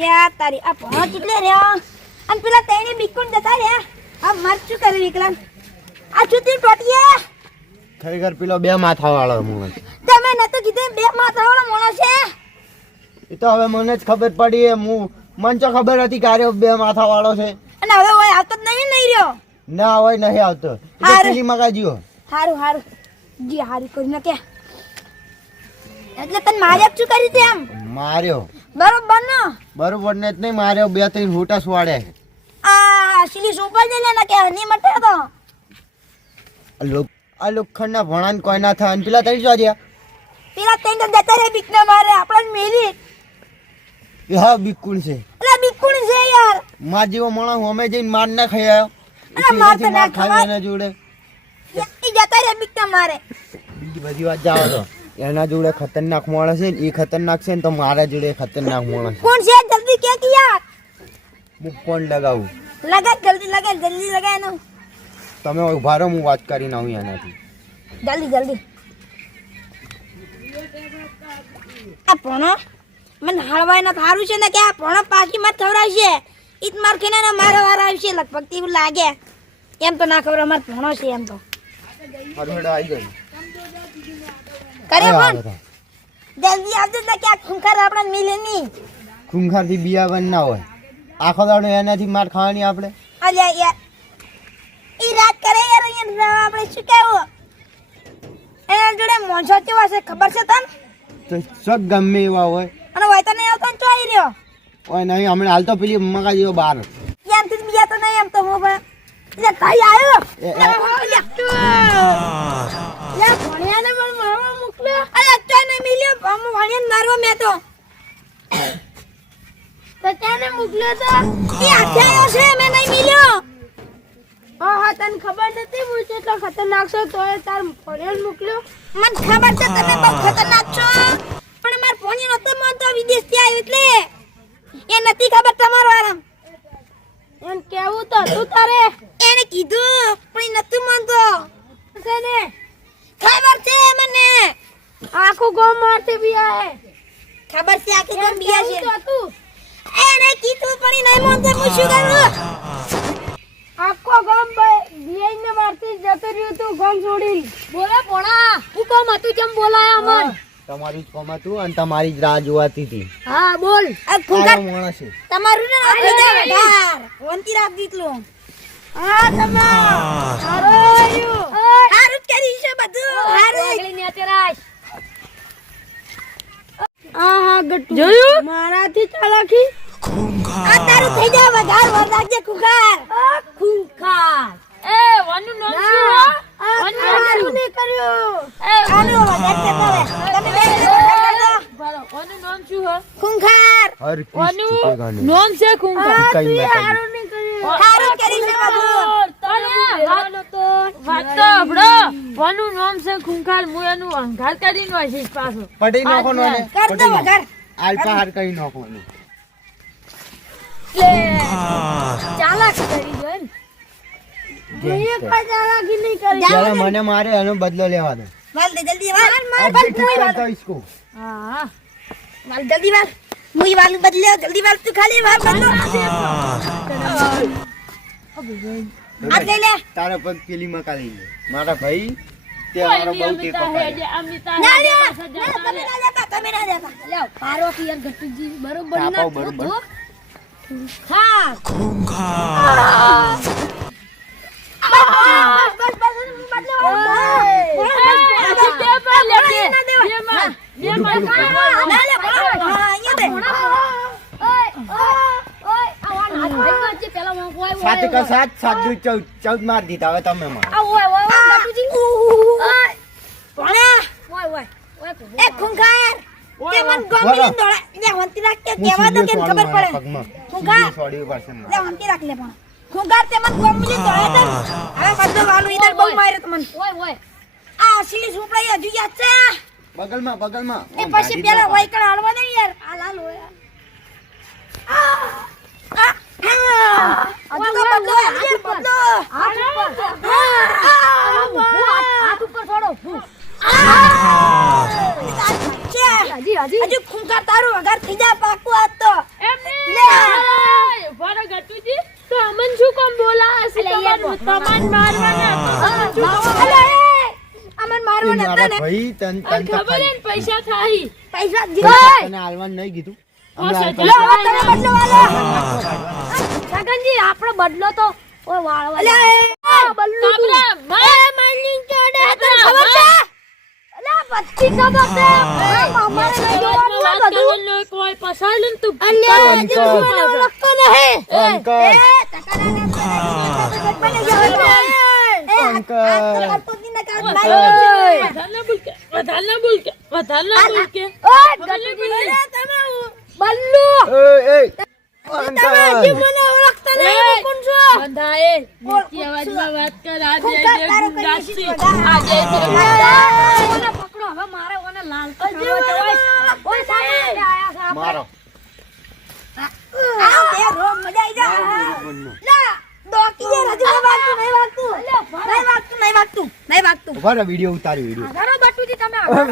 લ્યા તારી આ ભણો કેટલે રહ્યા અને પેલા તઈને બિકુન જતા રહ્યા આ મર શું કરી વિકલાન આ છુતી ટોટીએ ખરેખર પેલો બે માથા વાળો માણસ તમે નતો કીધું બે માથા વાળો માણસ છે એ તો હવે મને જ ખબર પડી મને તો ખબર હતી કે આરે બે માથા વાળો છે અને હવે ઓય આવતો જ નહીં રહ્યો ના હોય નહીં આવતો પેલી મગાજીઓ હારું જી હારી કરી નાખે એટલે તને માર્યા શું કરી તે આમ માર્યો બરોબર ને જ નહીં માર્યો બે ત્રણ હોટા સ્વાડ્યા છે આ શીલી સોપા દે ને કે હની મટે તો આ લોખંડના ભણાન કોઈ ના થાય અને પેલા તઈ જો જ્યા પેલા તઈને જતા રે બીક ના મારે આપણને મેલી એ હા બિકુણ છે એટલે બિકુણ છે યાર માર જેવો માણસ અમે જઈને માર ના ખાઈ આવ્યો અરે માર તો ના ખાઈ એના જોડે એ જતા રે બીક ના મારે બીજી બધી વાત જાવ તો એના જોડે ખતરનાક માણસ છે ને એ ખતરનાક છે ને તો મારા જોડે ખતરનાક માણસ કોણ છે જલ્દી કે યાર હું ફોન લગાવું લગા જલ્દી લગા એનો તમે ઉભા રહો હું વાત કરીને આવું એનાથી જલ્દી આ ભણો મને હાલવાય ના થારું છે ને કે આ ભણો પાછી મત ખવડાવશે ઈત માર ખેને ને મારા વાર આવશે લગભગ તેવું લાગે એમ તો ના ખબર અમાર ભણો છે એમ તો મારું હેડા આવી ગયું કરે ફોન જલ્દી આવજો ને કે આ ખુંખાર આપણે મિલે નહીં ખૂંખાર થી બિયાવન ના હોય આખો દાડો એનાથી માર ખાવાની આપણે અલ્યા યાર ઈ રાત કરે યાર અહીંયા આપણે શું કહેવું એના જોડે મોંસો કેવો છે ખબર છે તને તો સગ ગમે એવા હોય અને હોય તો નહીં આવતો ને ચોઈ રહ્યો ઓય નહીં હમણાં હાલ તો પેલી મગા જેવો બહાર એમ થી બીજા તો નહીં એમ તો હું ભાઈ લે ભાઈ આવ્યો લે ભણ્યાને પણ મારવા મોકલ્યો અરે અત્યારે નહીં મિલ્યો ભણ્યાને મારવા મેં તો તેને મોકલ્યો તો એ હાથે આવ્યો છે મેં નહીં મિલ્યો હા તને ખબર નથી હું કેટલો ખતરનાક છો તોય તાર ભણ્યાને મોકલ્યો મને ખબર છે તમે બહુ ખતરનાક છો પણ માર ભણ્યો નતો માનતો વિદેશથી આવ્યો એટલે એ નથી ખબર તમારો આરામ એમ કેવું તો તું તારે એને કીધું પણ નતું માનતો ને ખબર છે મને આખો ગામ મારતે બિયા હે ખબર છે આખો ગામ બિયા છે તું એને કીધું પણ નહીં માનતો હું શું કરું આખો ગામ બિયાઈને મારતે જતો રહ્યો તું ગામ છોડી બોલે પોણા હું કોમ હતું કેમ બોલાય અમર તમારું જ કોમ હતું અને તમારી જ રાહ જોવાતી હતી હા બોલ આ ખુંખાર માણસ છે તમારું ને આપી દે વધાર વંતી રાખ દીકલો હા તમા હારું કરી છે બધું હારું આગળ ને અત્યારે હા ગટ્ટુ જોયું મારાથી ચાલાકી આ તારું થઈ જાય વધાર વરદાજે ખુંખાર ખુંખાર એ વાનું નામ શું વાનું ને કર્યું એ આનો વધાર કે તમે વાનું નામ શું હે ખુંખાર હર કિસ ચૂકેગાને નામ છે ખુંખાર કઈ ના હારું ની કર્યું હારું કરી છે બધું વાત તો હબળો વાનું નામ છે ખુંખાર હું એનું અંગાર કરીને હોય છે પાછો પટી નાખો ને કર દો વગર આલ્પા હાર કરી નાખો ને ચાલાક કરી જો ને જોઈએ કોઈ ચાલાકી નહીં કરી જ્યારે મને મારે એનો બદલો લેવા દો વાલ દે જલ્દી વાલ અભી ઠીક કરતા इसको હા વાલ જલ્દી વાલ મુઈ વાલ બદલે જલ્દી વાલ તું ખાલી વાલ બદલો આ દે લે તારા પગ પેલી મકા લઈ લે મારા ભાઈ તે અમારો બહુ ટેકો કરે ના લે તમે ના દેતા લ્યો પારો કે યાર ગટ્ટુજી બરોબર ના તાપાવ બરોબર હા સાત કા સાત સાત દુ 14 માર દીધા હવે તમે માર એ ખુંખાર તે મન ગોમીને દોડા લે વંતી રાખ કે કેવા દો કે ખબર પડે ખુંખાર છોડી પડશે લે વંતી રાખ લે પણ ખુંખાર તે મન ગોમીને દોડા હવે બધો વાલું ઈધર બહુ માર્યો તમને ઓય આ સીલી સુપડાઈ હજુ યાદ છે બગલમાં એ પછી પેલા હોય કણ હાલવા દે યાર આ લાલ હોય હજુ તો બદલો હાથ ઉપર છોડો હજુ ખુંખાર તારું વગાર થઈ જાય પાકું આજ તો લે મને મારવાના હતા. અલે અમન મારવાના હતા મારા ને ભાઈ તન અને તન ખબર હે ને પૈસા થાય. પૈસા તને જીતે હાલવાનું નહીં કીધું બસ અમે એટલે લો હાલ તને બદલો વાલો છગનજી આપણો બદલો તો ઓય વાળવા અલે બલ્લુ કાબરા, માર. એ માલિંગ ચોડે તને ખબર છે અલે પત્તી ખબર છે અમારે લઈ જવાનું વાત બધું કરવાનો કોઈ પસાડે ને તું અલે અંકલ. હજુ મને ઓળખતો નહીં અંકલ વધારે ના બોલ કે. બંધાએ મોટી અવાજમાં વાત કર. આ બે ગુંડાસી. આ બે મારો ઉભા રહો, વિડીયો ઉતાર્યું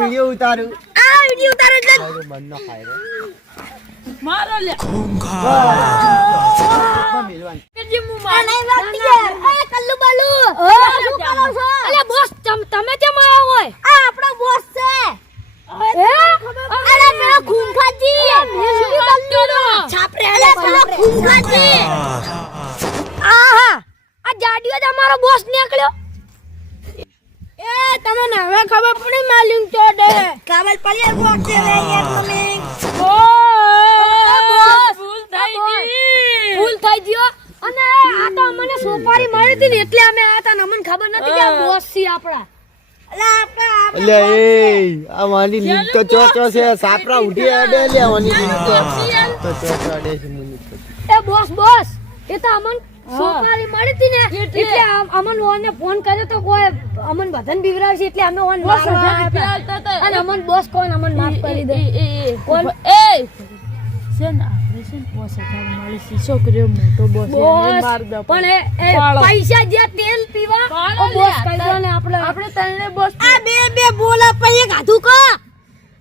વિડીયો ઉતાર્યું બંધ ન ખાય રે મારો લે. મેલવાનું કે હું માર. તમે કેમ આયા હોય આ આપણો બોસ છે અરે પેલો ખૂંખાજી છાપરે અરે પેલો ખૂંખાજી આહા આ જાડિયો જ અમારો બોસ નીકળ્યો એ તમને હવે ખબર પડી માલુમ ચોડે ખબર પડી બોસ છે રે યાર તમે ભૂલ થઈ ગઈ. ભૂલ થઈ ગયો અને આ તો અમને સોપારી મળી હતી ને એટલે અમે આયા તા ને અમને ખબર નથી કે આ બોસ છે આપડા એટલે એ આ વાની લિંક તો ચોચો છે સાપરા ઉઠી અડે લે વાની લિંક તો ચોચો અડે છે મને એ બોસ એ તો અમન સોપારી મળી હતી ને એટલે અમન ઓને ફોન કર્યો તો કોઈ અમન બધાને બીવરાવશે એટલે અમે ઓન મારવા આવ્યા હતા. અને અમન બોસ કોણ અમન માફ કરી દે કોણ છે ને આપણે છે ને 5000 મળી છે. છોકરીઓ મોટો બોસ એને માર દો. પણ એ પાડો. પૈસા જે તેલ પીવા પાડો ઓ બોસ લે, કહી દો ને આપણે તને બોસ આ બે બોલા પછી એક હાથું કો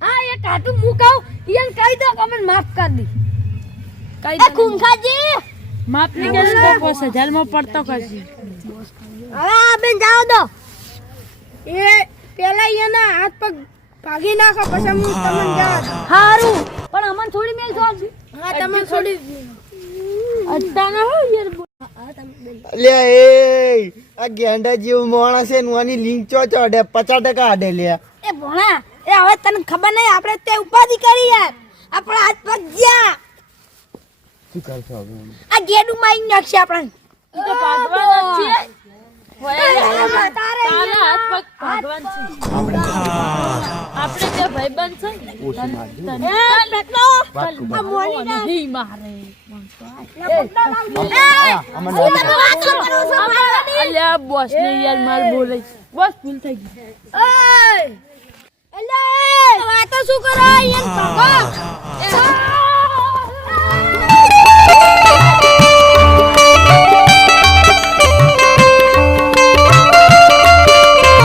હા એક હાથું મુકાવ ઈયન કહી દો કે અમને માફ કરી દી કહી દો ખૂંખાજી માફ નહીં કરે તો 5000 માં પડતો કરશે. હવે આ બેન જાઓ દો એ પેલા એના હાથ પગ ભાગી નાખો પછી હું તમને જાવ હારું પણ અમન થોડી મેલ છો હા તમે થોડી અટ્ટાના હો યાર. લે એ આ ગેંડા જેવું માણસ છે ને વાની લિંક ચોચો અડે 50% અડે લે એ ભોણા એ હવે તને ખબર નહીં આપણે તે ઉપાધિ કરી યાર આપણા હાથ પગ ગયા શું કરશો હવે આ ગેડું માઈ નાખશે આપણને ઈ તો ભાગવાના જ છીએ. તારે તારા હાથ પગ ભાગવાન છે. આપણે જે ભાઈબંધ છે ને, ઓછી મારજો એ બેટલો વાત કુ આ મોની ના નહીં મારે. અમન તમે વાતો કરો છો મારાની અલ્યા બોસ ને યાર માર બોલે. બોસ ભૂલ થઈ ગઈ. ઓય અલે વાતો શું કરો ઈયન ભાગો